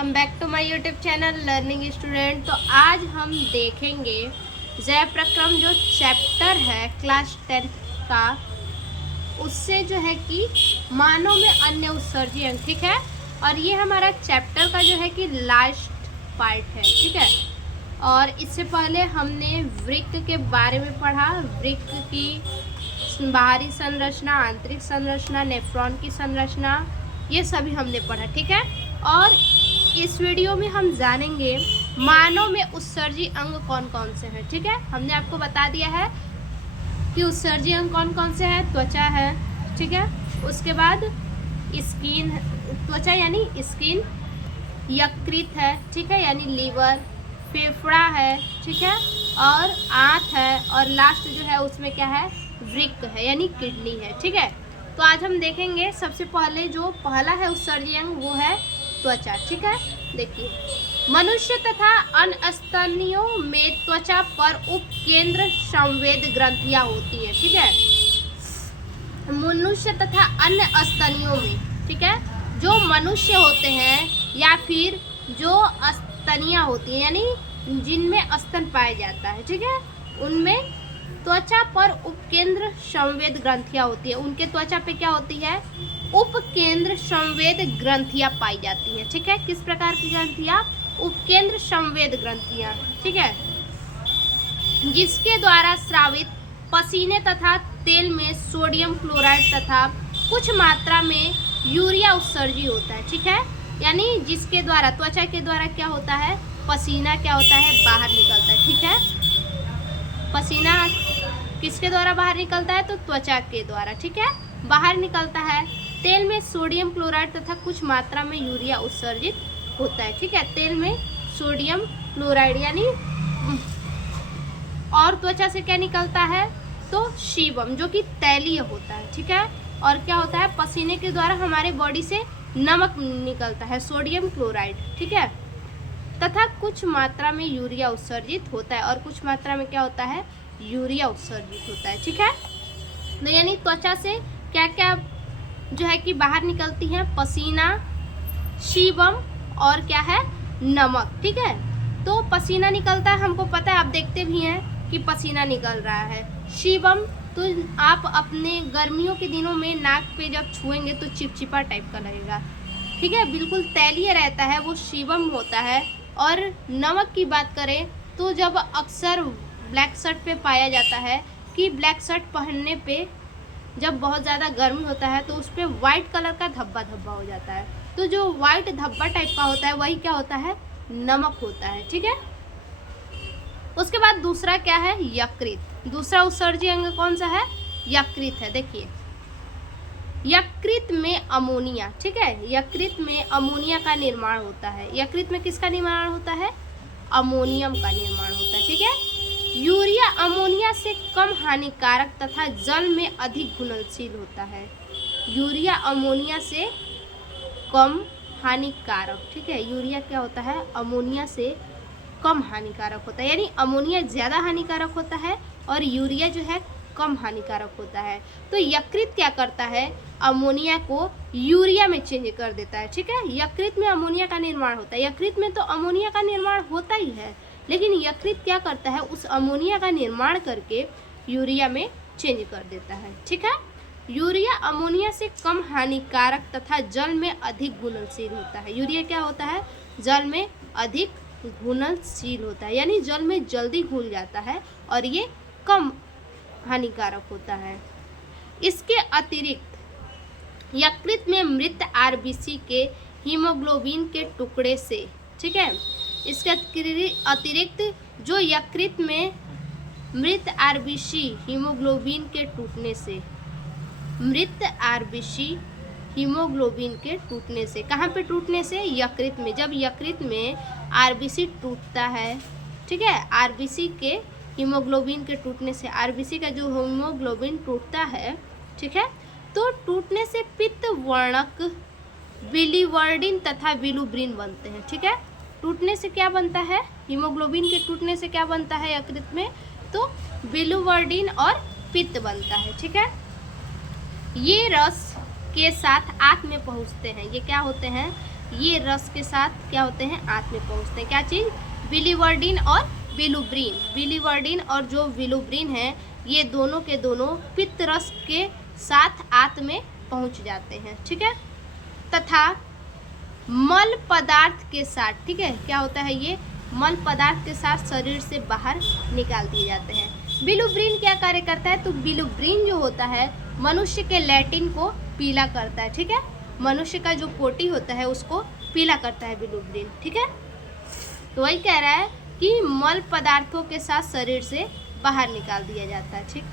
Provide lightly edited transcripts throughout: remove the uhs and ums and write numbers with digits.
Welcome back to my YouTube channel learning student. तो आज हम देखेंगे जय प्रक्रम जो चैप्टर है क्लास 10 का, उससे जो है कि मानव में अन्य उत्सर्जी अंग, ठीक है। और ये हमारा चैप्टर का जो है कि लास्ट पार्ट है, ठीक है। और इससे पहले हमने वृक्क के बारे में पढ़ा, वृक्क की बाहरी संरचना, आंतरिक संरचना, नेफ्रॉन की संरचना, ये सभी हमने पढ़ा, ठीक है। और इस वीडियो में हम जानेंगे मानव में उत्सर्जी अंग कौन कौन से हैं, ठीक है। हमने आपको बता दिया है कि उत्सर्जी अंग कौन कौन से हैं। त्वचा है, ठीक है। उसके बाद स्किन, त्वचा यानी स्किन, यकृत है, ठीक है, यानी लीवर, फेफड़ा है, ठीक है, और आंत है, और लास्ट जो है उसमें क्या है, वृक्क है यानी किडनी है, ठीक है। तो आज हम देखेंगे सबसे पहले जो पहला है उत्सर्जी अंग वो है त्वचा, ठीक है। देखिए, मनुष्य तथा अन्य स्तनियों में त्वचा पर उपकेंद्र संवेद ग्रंथियां होती हैं, ठीक है। मनुष्य तथा अन्य स्तनियों में, ठीक है, जो मनुष्य होते हैं या फिर जो स्तनियां होती हैं यानी जिनमें स्तन पाया जाता है, ठीक है, उनमें त्वचा पर उपकेंद्र संवेद ग्रंथियां होती है। उनके त्वचा पे क्या होती है, उपकेंद्र संवेद ग्रंथियां पाई जाती हैं, ठीक है। किस प्रकार की ग्रंथियां, उपकेंद्र संवेद ग्रंथियां, ठीक है, जिसके द्वारा स्रावित पसीने तथा तेल में सोडियम क्लोराइड तथा कुछ मात्रा में यूरिया उत्सर्जी होता है, ठीक है। यानी जिसके द्वारा, त्वचा के द्वारा क्या होता है, पसीना क्या होता है, बाहर निकलता है, ठीक है। पसीना किसके द्वारा बाहर निकलता है, तो त्वचा के द्वारा, ठीक है, बाहर निकलता है। तेल में सोडियम क्लोराइड तथा कुछ मात्रा में यूरिया उत्सर्जित होता है, ठीक है। तेल में सोडियम क्लोराइड यानी, और त्वचा से क्या निकलता है, तो सीबम जो कि तैलीय होता है, ठीक है। और क्या होता है, पसीने के द्वारा हमारे बॉडी से नमक निकलता है, सोडियम क्लोराइड, ठीक है, तथा कुछ मात्रा में यूरिया उत्सर्जित होता है। और कुछ मात्रा में क्या होता है, यूरिया उत्सर्जित होता है, ठीक है। तो यानी त्वचा से क्या क्या जो है कि बाहर निकलती हैं, पसीना, सीबम और क्या है, नमक, ठीक है। तो पसीना निकलता है, हमको पता है, आप देखते भी हैं कि पसीना निकल रहा है। सीबम तो आप अपने गर्मियों के दिनों में नाक पे जब छुएंगे तो चिपचिपा टाइप का लगेगा, ठीक है, बिल्कुल तैलीय रहता है, वो सीबम होता है। और नमक की बात करें तो जब अक्सर ब्लैक शर्ट पे पाया जाता है कि ब्लैक शर्ट पहनने पे जब बहुत ज़्यादा गर्मी होता है तो उस पर वाइट कलर का धब्बा धब्बा हो जाता है, तो जो वाइट धब्बा टाइप का होता है वही क्या होता है, नमक होता है, ठीक है। उसके बाद दूसरा क्या है, यकृत। दूसरा उत्सर्जी अंग कौन सा है, यकृत है। देखिए, यकृत में अमोनिया, ठीक है, यकृत में अमोनिया का निर्माण होता है। यकृत में किसका निर्माण होता है, अमोनियम का निर्माण होता है, ठीक है। यूरिया अमोनिया से कम हानिकारक तथा जल में अधिक घुलनशील होता है। यूरिया अमोनिया से कम हानिकारक, ठीक है, यूरिया क्या होता है, अमोनिया से कम हानिकारक होता है, यानी अमोनिया ज़्यादा हानिकारक होता है और यूरिया जो है कम हानिकारक होता है। तो यकृत क्या करता है, अमोनिया को यूरिया में चेंज कर देता है, ठीक है। यकृत में अमोनिया का निर्माण होता है, यकृत में तो अमोनिया का निर्माण होता ही है, लेकिन यकृत क्या करता है, उस अमोनिया का निर्माण करके यूरिया में चेंज कर देता है, ठीक है। यूरिया अमोनिया से कम हानिकारक तथा जल में अधिक घुलनशील होता है। यूरिया क्या होता है, जल में अधिक घुलनशील होता है, यानी जल में जल्दी घुल जाता है और ये कम हानिकारक होता है। इसके अतिरिक्त यकृत में मृत आरबीसी के हीमोग्लोबिन के टुकड़े से, ठीक है, इसके अतिरिक्त जो यकृत में मृत आरबीसी हीमोग्लोबिन के टूटने से, मृत आरबीसी हीमोग्लोबिन के टूटने से, कहाँ पे टूटने से, यकृत में। जब यकृत में आरबीसी टूटता है, ठीक है, आरबीसी के हीमोग्लोबिन के टूटने से, आरबीसी का जो हीमोग्लोबिन टूटता है, ठीक है, तो टूटने से पित्त वर्णक बिलीवर्डिन तथा बिलुब्रिन बनते हैं, ठीक है। टूटने से क्या बनता है, हीमोग्लोबिन के टूटने से क्या बनता है यकृत में, तो बिलुवर्डिन और पित्त बनता है, ठीक है। ये रस के साथ आँख में पहुँचते हैं, ये क्या होते हैं, ये रस के साथ क्या होते हैं, आंत में पहुंचते हैं। क्या चीज़, बिलीवर्डिन और बिलुब्रिन। बिलीवर्डिन और जो बिलुब्रिन है ये दोनों के दोनों पित्त रस के साथ आंत में पहुंच जाते हैं, ठीक है। तथा मल पदार्थ के साथ, ठीक है, क्या होता है, ये मल पदार्थ के साथ शरीर से बाहर निकाल दिए जाते हैं। बिलुब्रिन क्या कार्य करता है, तो बिलुब्रिन जो होता है मनुष्य के लैटिन को पीला करता है, ठीक है। मनुष्य का जो पोटी होता है उसको पीला करता है बिलुब्रिन, ठीक है। तो वही कह रहा है कि मल पदार्थों के साथ शरीर से बाहर निकाल दिया जाता है, ठीक।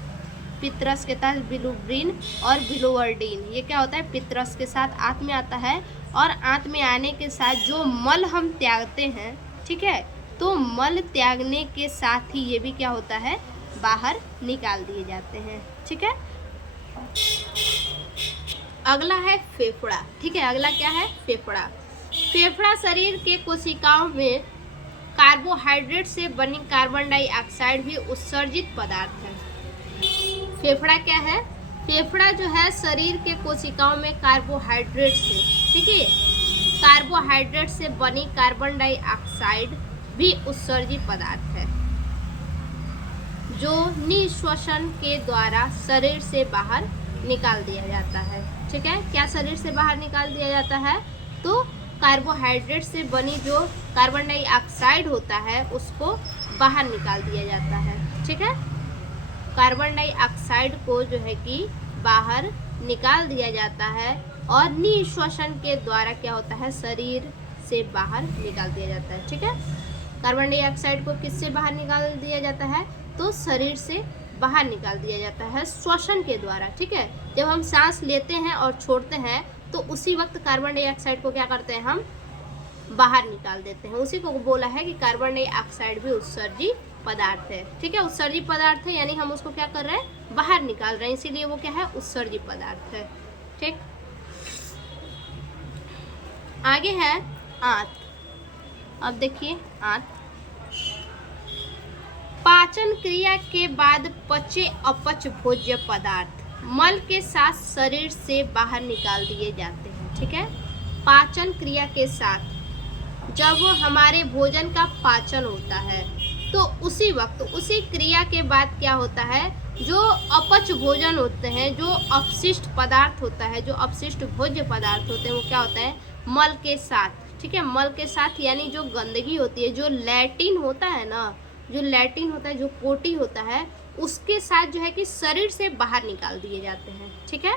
पितरस के साथ बिलुब्रिन और बिलुवर्डिन, ये क्या होता है, पितरस के साथ आंत में आता है और आंत में आने के साथ जो मल हम त्यागते हैं, ठीक है, तो मल त्यागने के साथ ही ये भी क्या होता है, बाहर निकाल दिए जाते हैं, ठीक है। अगला है फेफड़ा, ठीक है। अगला क्या है, फेफड़ा। फेफड़ा शरीर के कोशिकाओं में कार्बोहाइड्रेट से बनी कार्बन डाइऑक्साइड भी उत्सर्जित पदार्थ है। फेफड़ा क्या है, फेफड़ा जो है शरीर के कोशिकाओं में कार्बोहाइड्रेट से, ठीक है, कार्बोहाइड्रेट से बनी कार्बन डाइऑक्साइड भी उत्सर्जित पदार्थ है जो निःश्वसन के द्वारा शरीर से बाहर निकाल दिया जाता है, ठीक है। क्या शरीर से बाहर निकाल दिया जाता है, तो कार्बोहाइड्रेट से बनी जो कार्बन डाइऑक्साइड होता है उसको बाहर निकाल दिया जाता है, ठीक है। कार्बन डाइऑक्साइड को जो है कि बाहर निकाल दिया जाता है और निःश्वसन के द्वारा क्या होता है, शरीर से बाहर निकाल दिया जाता है, ठीक है। कार्बन डाइऑक्साइड को किससे बाहर निकाल दिया जाता है, तो शरीर से बाहर निकाल दिया जाता है श्वसन के द्वारा, ठीक है। जब हम सांस लेते हैं और छोड़ते हैं तो उसी वक्त कार्बन डाइऑक्साइड को क्या करते हैं, हम बाहर निकाल देते हैं। उसी को बोला है कि कार्बन डाइऑक्साइड भी उत्सर्जी पदार्थ है, ठीक है। उत्सर्जी पदार्थ है यानी हम उसको क्या कर रहे हैं, बाहर निकाल रहे हैं, इसीलिए वो क्या है, उत्सर्जी पदार्थ है, ठीक। आगे है आंत। अब देखिए आंत, पाचन क्रिया के बाद पचे अपच भोज्य पदार्थ मल के साथ शरीर से बाहर निकाल दिए जाते हैं, ठीक है। पाचन क्रिया के साथ जब हमारे भोजन का पाचन होता है तो उसी वक्त, उसी क्रिया के बाद क्या होता है, जो अपच भोजन होते हैं, जो अपशिष्ट पदार्थ होता है, जो अपशिष्ट भोज्य पदार्थ होते हैं, वो क्या होता है, मल के साथ, ठीक है। मल के साथ यानी जो गंदगी होती है, जो लैटिन होता है ना, जो लैटिन होता है, जो पोटी होता है, उसके साथ जो है कि शरीर से बाहर निकाल दिए जाते हैं, ठीक है।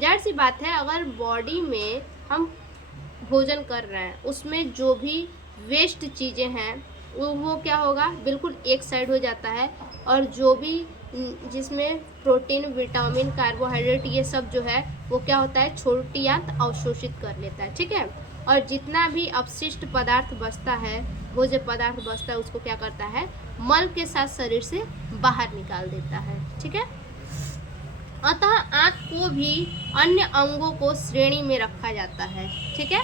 जाहिर सी बात है, अगर बॉडी में हम भोजन कर रहे हैं उसमें जो भी वेस्ट चीज़ें हैं वो क्या होगा, बिल्कुल एक साइड हो जाता है, और जो भी जिसमें प्रोटीन, विटामिन, कार्बोहाइड्रेट ये सब जो है वो क्या होता है, छोटी आंत अवशोषित कर लेता है, ठीक है। और जितना भी अपशिष्ट पदार्थ बचता है, भोज्य पदार्थ बचता है, उसको क्या करता है, मल के साथ शरीर से बाहर निकाल देता है, ठीक है। अतः आंत को भी अन्य अंगों को श्रेणी में रखा जाता है, ठीक है।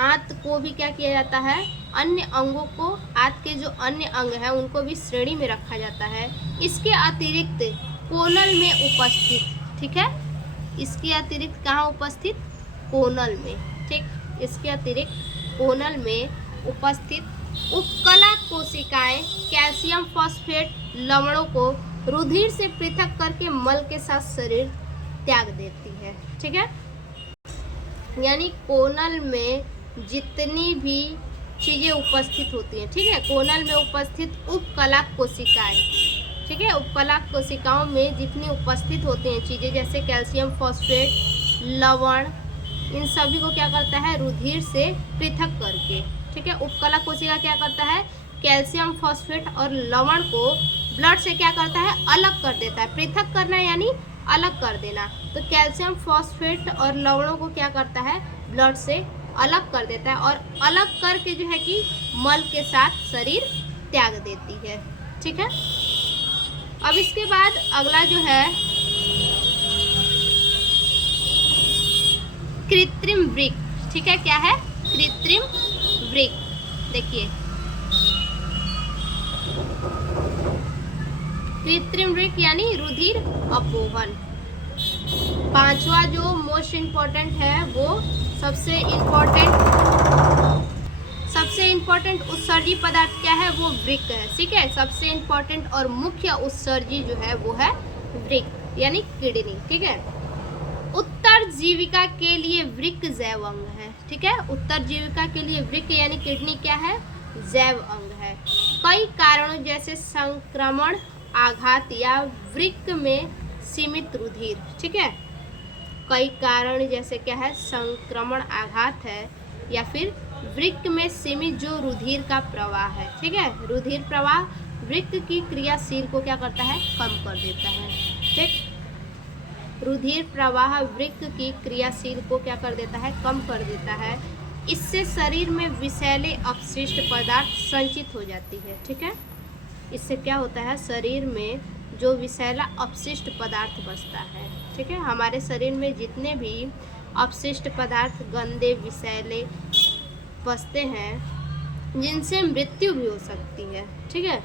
आंत को भी क्या किया जाता है, अन्य अंगों को, आंत के जो अन्य अंग हैं उनको भी श्रेणी में रखा जाता है। इसके अतिरिक्त कोनल में उपस्थित, ठीक है, इसके अतिरिक्त कहाँ उपस्थित, कोनल में, ठीक। इसके अतिरिक्त कोनल में उपस्थित उपकला कोशिकाएं कैल्शियम फॉस्फेट लवणों को रुधिर से पृथक करके मल के साथ शरीर त्याग देती है, ठीक है। यानी कोनल में जितनी भी चीज़ें उपस्थित होती हैं, ठीक है, कोनल में उपस्थित उपकला कोशिकाएं, ठीक है, उपकला कोशिकाओं में जितनी उपस्थित होती हैं चीज़ें, जैसे कैल्शियम फॉस्फेट, लवण, इन सभी को क्या करता है, रुधिर से पृथक करके, ठीक है। उपकला कोशिका क्या करता है, कैल्शियम फॉस्फेट और लवण को ब्लड से क्या करता है, अलग कर देता है। पृथक करना यानी अलग कर देना, तो कैल्शियम फॉस्फेट और लवणों को क्या करता है, ब्लड से अलग कर देता है, और अलग करके जो है कि मल के साथ शरीर त्याग देती है, ठीक है। अब इसके बाद अगला जो है कृत्रिम वृक्क, ठीक है। क्या है, कृत्रिम वृक्क। देखिए कृत्रिम वृक्क यानी रुधिर अपवहन। पांचवा जो मोस्ट इम्पोर्टेंट है वो सबसे इम्पोर्टेंट उत्सर्जी पदार्थ क्या है? वो वृक्क है। ठीक है, सबसे इम्पोर्टेंट और मुख्य उत्सर्जी जो है वो है वृक्क यानी किडनी। ठीक है, उत्तर जीविका के लिए वृक्क जैव अंग है। ठीक है, उत्तर जीविका के लिए वृक्क यानी किडनी क्या है? जैव अंग है। कई कारणों जैसे संक्रमण, आघात या वृक्क में सीमित रुधिर। ठीक है, कई कारण जैसे क्या है? संक्रमण, आघात है या फिर वृक्क में सीमित जो रुधिर का प्रवाह है। ठीक है, रुधिर प्रवाह वृक्क की क्रियाशील को क्या करता है? कम कर देता है। ठीक, रुधिर प्रवाह वृक्क की क्रियाशील को क्या कर देता है? कम कर देता है। इससे शरीर में विषैले अपशिष्ट पदार्थ संचित हो जाती है। ठीक है, इससे क्या होता है? शरीर में जो विषैला अपशिष्ट पदार्थ बचता है। ठीक है, हमारे शरीर में जितने भी अपशिष्ट पदार्थ गंदे विषैले बचते हैं जिनसे मृत्यु भी हो सकती है। ठीक है,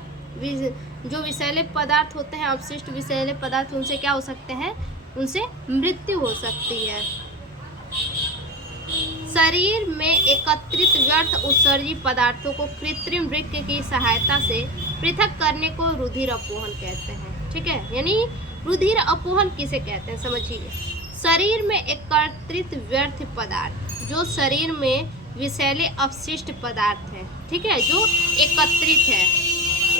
जो विषैले पदार्थ होते हैं, अपशिष्ट विषैले पदार्थ, उनसे क्या हो सकते हैं? उनसे मृत्यु हो सकती है। शरीर में एकत्रित व्यर्थ उत्सर्जी पदार्थों को कृत्रिम वृक्क की सहायता से पृथक करने को रुधिर अपोहन कहते हैं। ठीक है, यानी रुधिर अपोहन किसे कहते हैं समझिए। शरीर में एकत्रित व्यर्थ पदार्थ, जो शरीर में विषैले अपशिष्ट पदार्थ हैं, ठीक है, जो एकत्रित है,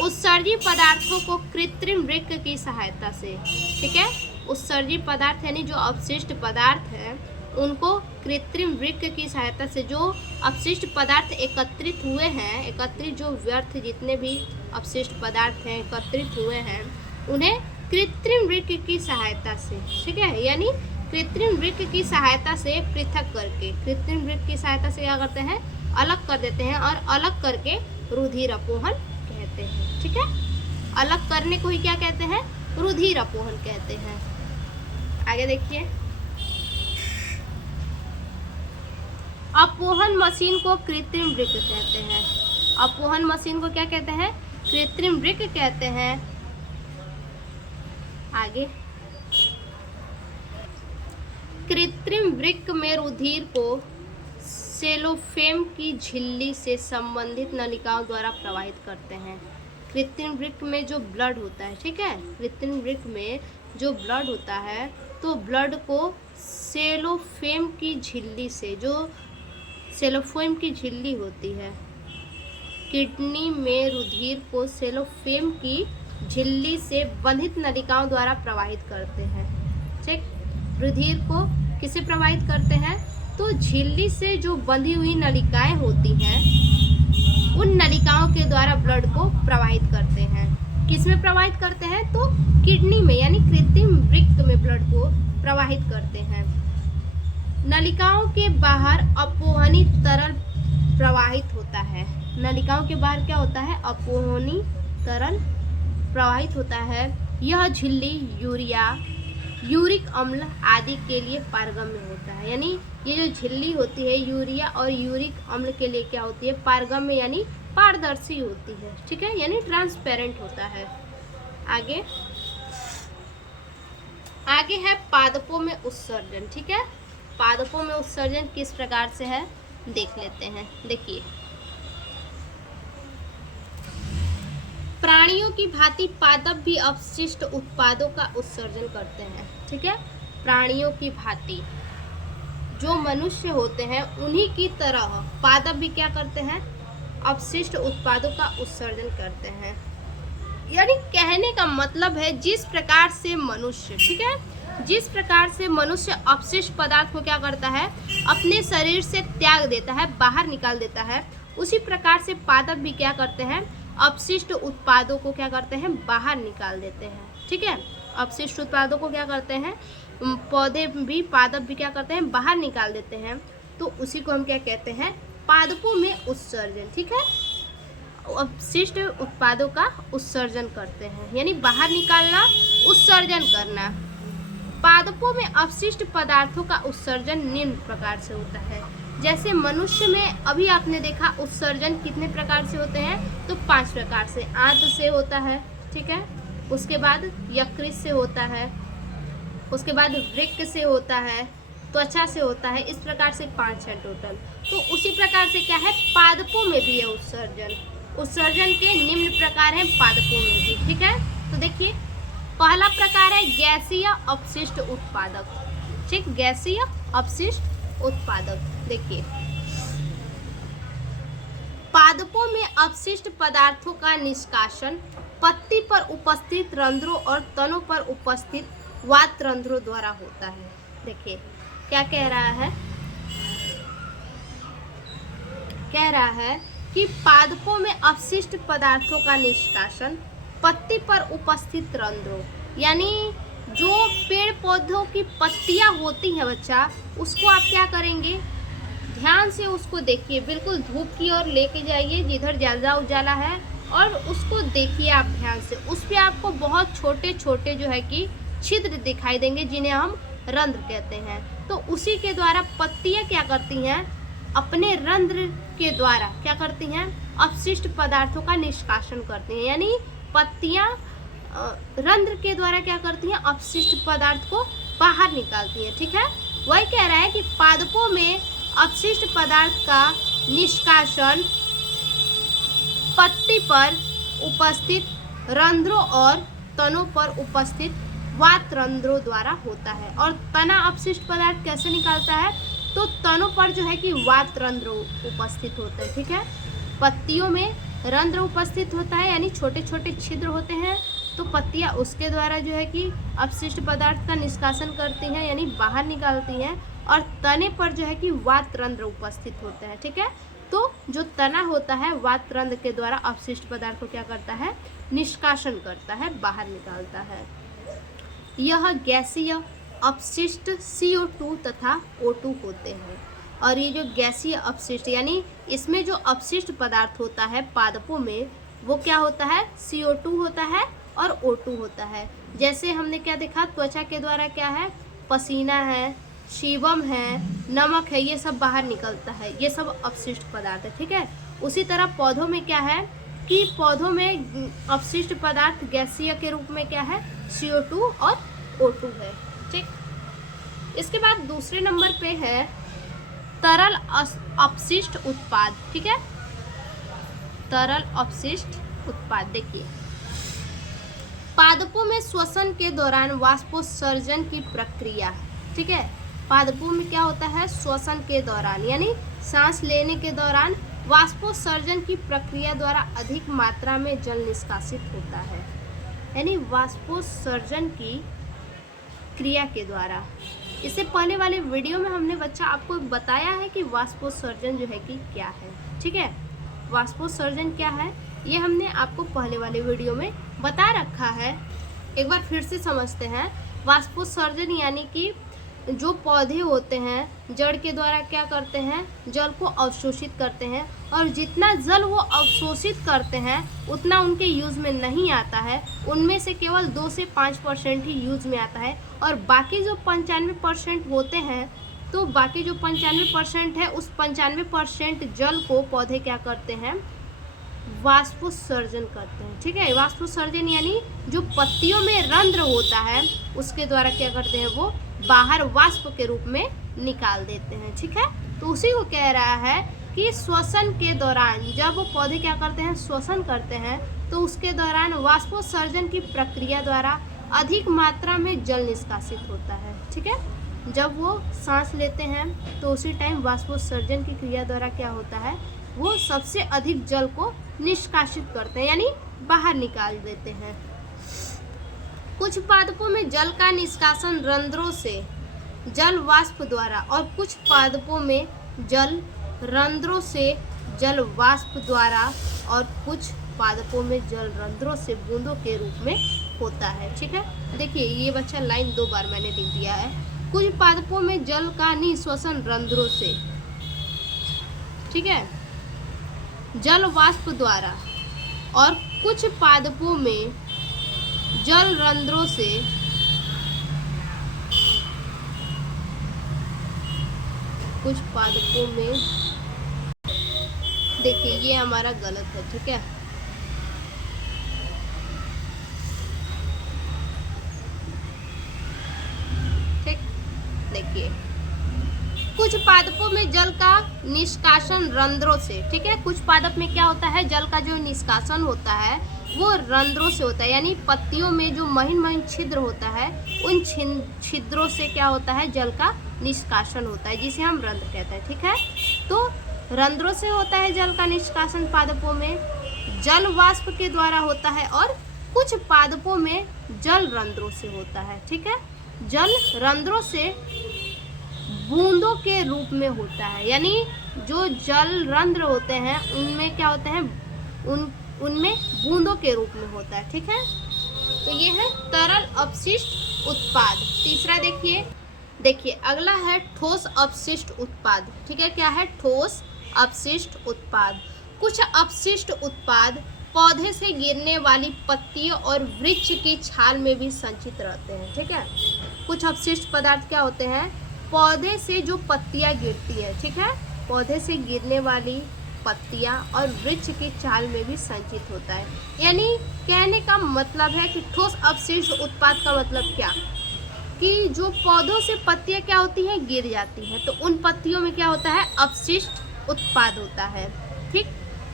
उत्सर्जी पदार्थों को कृत्रिम वृक्क की सहायता से, ठीक है, उत्सर्जी पदार्थ यानी जो अपशिष्ट पदार्थ है उनको कृत्रिम वृक्क की सहायता से, जो अपशिष्ट पदार्थ एकत्रित हुए हैं, एकत्रित जो व्यर्थ जितने भी अपशिष्ट पदार्थ हैं एकत्रित हुए हैं, उन्हें कृत्रिम वृक्क की सहायता से, ठीक है, यानी कृत्रिम वृक्क की सहायता से पृथक करके, कृत्रिम वृक्क की सहायता से क्या करते हैं? अलग कर देते हैं, और अलग करके रुधिर अपोहन कहते हैं। ठीक है, अलग करने को ही क्या कहते हैं? रुधिर अपोहन कहते हैं। आगे देखिए, अपोहन मशीन को कृत्रिम वृक्क कहते हैं। अपोहन मशीन को क्या कहते हैं? कृत्रिम वृक्क कहते हैं। आगे, कृत्रिम वृक्क में रुधिर को सेलोफेम की झिल्ली से संबंधित नलिकाओं द्वारा प्रवाहित करते हैं। कृत्रिम वृक्क में जो ब्लड होता है, ठीक है, कृत्रिम वृक्क में जो ब्लड होता है, तो ब्लड को सेलोफेम की झिल्ली से, जो सेलोफेम की झिल्ली होती है, किडनी में रुधिर को सेलोफेम की झिल्ली से बंधित नलिकाओं द्वारा प्रवाहित करते हैं। ठीक, रुधिर को किसे प्रवाहित करते हैं? तो झिल्ली से जो बंधी हुई नलिकाएं होती हैं, उन नलिकाओं के द्वारा ब्लड को प्रवाहित करते हैं। किसमें प्रवाहित करते हैं? तो किडनी में, यानी कृत्रिम वृक्क में ब्लड को प्रवाहित करते हैं। नलिकाओं के बाहर अपोहनी तरल प्रवाहित होता है। नलिकाओं के बाहर क्या होता है? अपोहनी तरल प्रवाहित होता है। यह झिल्ली यूरिया, यूरिक अम्ल आदि के लिए पारगम्य होता है। यानी ये जो झिल्ली होती है यूरिया और यूरिक अम्ल के लिए क्या होती है? पारगम्य, यानी पारदर्शी होती है। ठीक है, यानी ट्रांसपेरेंट होता है। आगे है पादपों में उत्सर्जन। ठीक है, पादपों में उत्सर्जन किस प्रकार से है देख लेते हैं। देखिए, प्राणियों की भांति पादप भी अपशिष्ट उत्पादों का उत्सर्जन करते हैं। ठीक है, प्राणियों की भांति जो मनुष्य होते हैं उन्हीं की तरह पादप भी क्या करते हैं? अपशिष्ट उत्पादों का उत्सर्जन करते हैं। यानी कहने का मतलब है जिस प्रकार से मनुष्य, ठीक है, जिस प्रकार से मनुष्य अपशिष्ट पदार्थ को क्या करता है? अपने शरीर से त्याग देता है, बाहर निकाल देता है, उसी प्रकार से पादप भी क्या करते हैं? अपशिष्ट उत्पादों को क्या करते हैं? बाहर निकाल देते हैं। ठीक है, अपशिष्ट उत्पादों को क्या करते हैं? पौधे भी, पादप भी क्या करते हैं? बाहर निकाल देते हैं। तो उसी को हम क्या कहते हैं? पादपों में उत्सर्जन। ठीक है, अपशिष्ट उत्पादों का उत्सर्जन करते हैं, यानी बाहर निकालना, उत्सर्जन करना। पादपों में अपशिष्ट पदार्थों का उत्सर्जन निम्न प्रकार से होता है। जैसे मनुष्य में अभी आपने देखा उत्सर्जन कितने प्रकार से होते हैं? तो 5 प्रकार से। आंत से होता है, ठीक है, उसके बाद यकृत से होता है, उसके बाद वृक्क से होता है, त्वचा से होता है। इस प्रकार से 5 है टोटल। तो उसी प्रकार से क्या है, पादपों में भी है उत्सर्जन। उत्सर्जन के निम्न प्रकार हैं पादपों में भी, ठीक है। तो देखिए पहला प्रकार है गैसीय अपशिष्ट उत्पादक, ठीक, गैसीय अपशिष्ट उत्पादक। देखिए पादपों में अपशिष्ट पदार्थों का निष्कासन पत्ती पर उपस्थित रंध्रों और तनों पर उपस्थित वात रंध्रों द्वारा होता है। देखिए क्या कह रहा है, कह रहा है कि पादपों में अपशिष्ट पदार्थों का निष्कासन पत्ती पर उपस्थित रंध्रों, यानी जो पेड़ पौधों की पत्तियां होती हैं बच्चा, उसको आप क्या करेंगे, ध्यान से उसको देखिए, बिल्कुल धूप की ओर लेके जाइए जिधर ज़्यादा उजाला है, और उसको देखिए आप ध्यान से। उस पर आपको बहुत छोटे छोटे जो है कि छिद्र दिखाई देंगे जिन्हें हम रंध्र कहते हैं। तो उसी के द्वारा पत्तियां क्या करती हैं, अपने रंध्र के द्वारा क्या करती हैं, अपशिष्ट पदार्थों का निष्कासन करती हैं। यानी पत्तियां रंध्र के द्वारा क्या करती हैं, अपशिष्ट पदार्थ को बाहर निकालती हैं, ठीक है। वही कह रहा है कि पादपों में अपशिष्ट पदार्थ का निष्कासन पत्ती पर उपस्थित रंध्रों और तनों पर उपस्थित वात रंध्रों द्वारा होता है। और तना अपशिष्ट पदार्थ कैसे निकालता है, तो तनों पर जो है कि वात रंध्र उपस्थित होते हैं, ठीक है। पत्तियों में रंध्र उपस्थित होता है, यानी छोटे छोटे छिद्र होते हैं, तो पत्तियां उसके द्वारा जो है कि अपशिष्ट पदार्थ का निष्कासन करती हैं, यानी बाहर निकालती हैं। और तने पर जो है कि वात रंध्र उपस्थित होते हैं, ठीक है। तो जो तना होता है वात रंध्र के द्वारा अपशिष्ट पदार्थ को क्या करता है, निष्कासन करता है, बाहर निकालता है। यह गैसीय अपशिष्ट CO2 तथा O2 होते हैं। और ये जो गैसीय अपशिष्ट, यानी इसमें जो अपशिष्ट पदार्थ होता है पादपों में, वो क्या होता है, CO2 होता है और O2 होता है। जैसे हमने क्या देखा, त्वचा के द्वारा क्या है, पसीना है, सीबम है, नमक है, ये सब बाहर निकलता है, ये सब अपशिष्ट पदार्थ है, ठीक है। उसी तरह पौधों में क्या है कि पौधों में अपशिष्ट पदार्थ गैसीय के रूप में क्या है, CO2 और O2 है, ठीक। इसके बाद दूसरे नंबर पे है तरल अपशिष्ट उत्पाद, ठीक है, तरल अपशिष्ट उत्पाद। देखिए पादपों में श्वसन के दौरान वाष्पोत्सर्जन की प्रक्रिया, ठीक है। पादपों में क्या होता है, श्वसन के दौरान, यानी सांस लेने के दौरान वाष्पोत्सर्जन की प्रक्रिया द्वारा अधिक मात्रा में जल निष्कासित होता है। यानी वाष्पोत्सर्जन की क्रिया के द्वारा, इससे पहले वाले वीडियो में हमने बच्चा आपको बताया है कि वाष्पोत्सर्जन जो है कि क्या है, ठीक है। वाष्पोत्सर्जन क्या है ये हमने आपको पहले वाले वीडियो में बता रखा है, एक बार फिर से समझते हैं। वाष्पोत्सर्जन यानी कि जो पौधे होते हैं जड़ के द्वारा क्या करते हैं, जल को अवशोषित करते हैं, और जितना जल वो अवशोषित करते हैं उतना उनके यूज़ में नहीं आता है। उनमें से केवल 2 से 5% ही यूज़ में आता है, और बाकी जो 95% होते हैं, तो बाकी जो 95% है उस 95% जल को पौधे क्या करते हैं, वाष्पोत्सर्जन करते हैं, ठीक है। वाष्पोत्सर्जन यानी जो पत्तियों में रंध्र होता है उसके द्वारा क्या करते हैं, वो बाहर वाष्प के रूप में निकाल देते हैं, ठीक है। तो उसी को कह रहा है कि श्वसन के दौरान जब वो पौधे क्या करते हैं, श्वसन करते हैं, तो उसके दौरान वाष्पोत्सर्जन की प्रक्रिया द्वारा अधिक मात्रा में जल निष्कासित होता है, ठीक है। जब वो सांस लेते हैं तो उसी टाइम वाष्पोत्सर्जन की क्रिया द्वारा क्या होता है, वो सबसे अधिक जल को निष्कासित करते हैं, यानी बाहर निकाल देते हैं। कुछ पादपों में जल का निष्कासन रंध्रों से जल वाष्प द्वारा, और कुछ पादपों में जल रंध्रों से जल वाष्प द्वारा, और कुछ पादपों में जल रंध्रों से बूंदों के रूप में होता है, ठीक है। देखिए ये बच्चा लाइन 2 बार मैंने लिख दिया है। कुछ पादपों में जल का निष्कासन रंध्रों से, ठीक है, जल वाष्प द्वारा, और कुछ पादपों में जल रंध्रों से कुछ पादपों में, देखिए ये हमारा गलत है, ठीक है। ठीक, देखिए कुछ पादपों में जल का निष्कासन रंध्रों से, ठीक है, कुछ पादप में क्या होता है, जल का जो निष्कासन होता है वो रंध्रों से होता है, यानी पत्तियों में जो महीन महीन छिद्र होता है उन छिद्रों से क्या होता है, जल का निष्कासन होता है, जिसे हम रंध्र कहते हैं। ठीक है, तो रंध्रों से होता है जल का निष्कासन पादपों में, जल वाष्प के द्वारा होता है, और कुछ पादपों में जल रंध्रों से होता है। ठीक है, जल रंध्रों से बूंदों के रूप में होता है, यानी जो जल रंध्र होते हैं उनमें क्या होते हैं, उनमें बूंदों के रूप में होता है। ठीक है, तो ये है तरल अपशिष्ट उत्पाद। तीसरा देखिए अगला है ठोस अपशिष्ट उत्पाद। ठीक है, क्या है, ठोस अपशिष्ट उत्पाद। कुछ अपशिष्ट उत्पाद पौधे से गिरने वाली पत्तियों और वृक्ष की छाल में भी संचित रहते हैं। ठीक है, कुछ अपशिष्ट पदार्थ क्या होते हैं, पौधे से जो पत्तियां गिरती हैं, ठीक है, पौधे से गिरने वाली पत्तियां और वृक्ष की छाल में भी संचित होता है। यानी कहने का मतलब है कि ठोस अपशिष्ट उत्पाद का मतलब क्या, कि जो पौधों से पत्तियां क्या होती हैं, गिर जाती हैं, तो उन पत्तियों में क्या होता है, अपशिष्ट उत्पाद होता है। ठीक,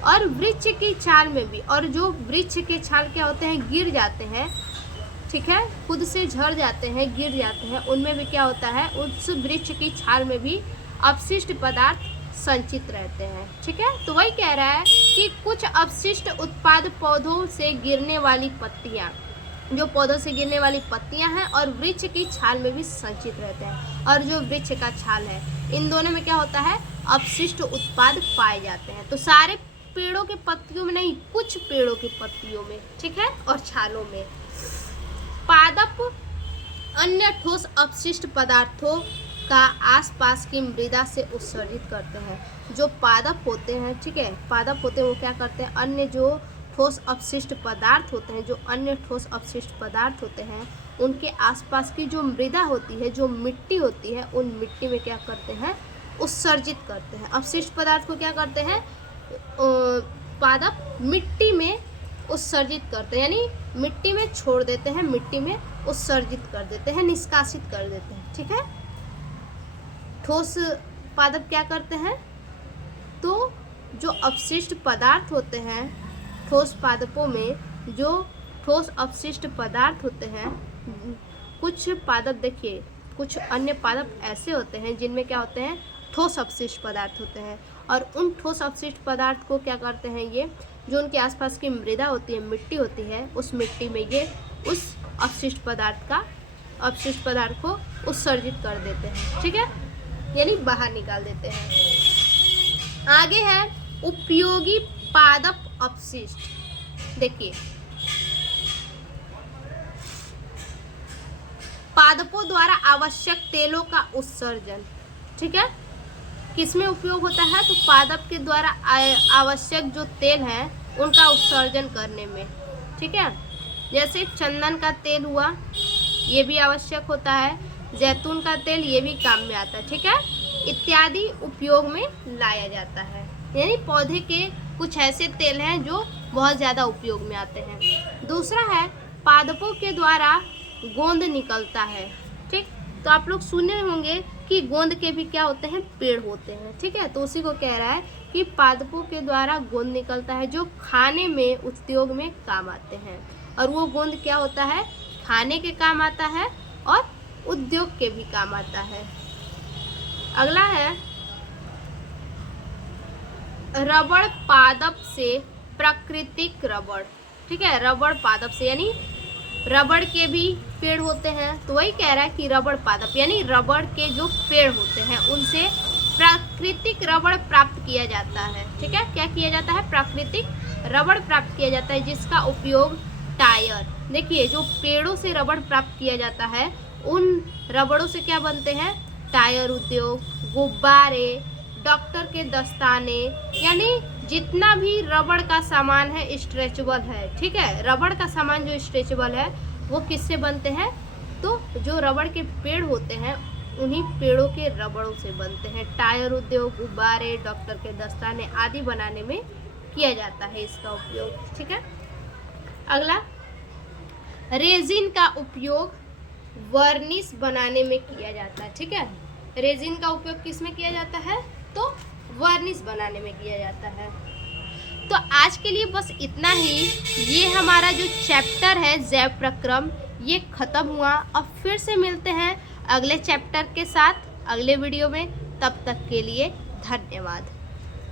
और वृक्ष की छाल में भी, और जो वृक्ष के छाल क्या होते हैं, गिर जाते हैं, ठीक है, खुद से झड़ जाते हैं, गिर जाते हैं, उनमें भी क्या होता है, उस वृक्ष की छाल में भी अपशिष्ट पदार्थ संचित रहते हैं। ठीक है, तो वही कह रहा है कि कुछ अपशिष्ट उत्पाद पौधों से गिरने वाली पत्तियां, जो पौधों से गिरने वाली पत्तियां हैं, और वृक्ष की छाल में भी संचित रहते हैं, और जो वृक्ष का छाल है, इन दोनों में क्या होता है, अपशिष्ट उत्पाद पाए जाते हैं। तो सारे पेड़ों के पत्तियों में नहीं, कुछ पेड़ों की पत्तियों में, ठीक है, और छालों में। पादप अन्य ठोस अपशिष्ट पदार्थों का आसपास की मृदा से उत्सर्जित करते हैं। जो पादप होते हैं, ठीक है, पादप होते हैं, वो क्या करते हैं, अन्य जो ठोस अपशिष्ट पदार्थ होते हैं, जो अन्य ठोस अपशिष्ट पदार्थ होते हैं, उनके आसपास की जो मृदा होती है, जो मिट्टी होती है, उन मिट्टी में क्या करते हैं, उत्सर्जित करते हैं। अपशिष्ट पदार्थ को क्या करते हैं, पादप मिट्टी में उत्सर्जित करते हैं, यानी मिट्टी में छोड़ देते हैं, मिट्टी में उत्सर्जित कर देते हैं, निष्कासित कर देते हैं। ठीक है, ठोस पादप क्या करते हैं, तो जो अपशिष्ट पदार्थ होते हैं, ठोस पादपों में जो ठोस अपशिष्ट पदार्थ होते हैं, कुछ पादप देखिए, कुछ अन्य पादप ऐसे होते हैं जिनमें क्या होते हैं, ठोस अपशिष्ट पदार्थ होते हैं, और उन ठोस अपशिष्ट पदार्थ को क्या करते हैं, ये जो उनके आसपास की मृदा होती है, मिट्टी होती है, उस मिट्टी में ये उस अपशिष्ट पदार्थ को उत्सर्जित कर देते हैं। ठीक है, यानी बाहर निकाल देते हैं। आगे है उपयोगी पादप अपशिष्ट। देखिए, पादपों द्वारा आवश्यक तेलों का उत्सर्जन, ठीक है, किसमें उपयोग होता है, तो पादप के द्वारा आवश्यक जो तेल हैं उनका उत्सर्जन करने में। ठीक है, जैसे चंदन का तेल हुआ, ये भी आवश्यक होता है, जैतून का तेल ये भी काम में आता है। ठीक है, इत्यादि उपयोग में लाया जाता है। यानी पौधे के कुछ ऐसे तेल हैं जो बहुत ज़्यादा उपयोग में आते हैं। दूसरा है पादपों के द्वारा गोंद निकलता है। ठीक, तो आप लोग सुने होंगे कि गोंद के भी क्या होते हैं, पेड़ होते हैं। ठीक है, तो उसी को कह रहा है कि पादपों के द्वारा गोंद निकलता है, जो खाने में उद्योग में काम आते हैं, और वो गोंद क्या होता है, खाने के काम आता है और उद्योग के भी काम आता है। अगला है रबड़ पादप से प्राकृतिक रबड़। ठीक है, रबड़ पादप से, यानी रबड़ के भी पेड़ होते हैं, तो वही कह रहा है कि रबड़ पादप यानी रबड़ के जो पेड़ होते हैं उनसे प्राकृतिक रबड़ प्राप्त किया जाता है। ठीक है, क्या किया जाता है, प्राकृतिक रबड़ प्राप्त किया जाता है, जिसका उपयोग टायर, देखिए जो पेड़ों से रबड़ प्राप्त किया जाता है, उन रबड़ों से क्या बनते हैं, टायर उद्योग, गुब्बारे, डॉक्टर के दस्ताने, यानी जितना भी रबड़ का सामान है स्ट्रेचेबल है। ठीक है, रबड़ का सामान जो स्ट्रेचेबल है वो किससे बनते हैं, तो जो रबड़ के पेड़ होते हैं उन्हीं पेड़ों के रबड़ों से बनते हैं। टायर उद्योग, गुब्बारे, डॉक्टर के दस्ताने आदि बनाने में किया जाता है इसका उपयोग। ठीक है, अगला रेजिन का उपयोग वर्निश बनाने में किया जाता है। ठीक है, रेजिन का उपयोग किस में किया जाता है? तो वर्निश बनाने में किया जाता है। तो आज के लिए बस इतना ही। ये हमारा जो चैप्टर है जैव प्रक्रम, ये ख़त्म हुआ। अब फिर से मिलते हैं अगले चैप्टर के साथ अगले वीडियो में। तब तक के लिए धन्यवाद।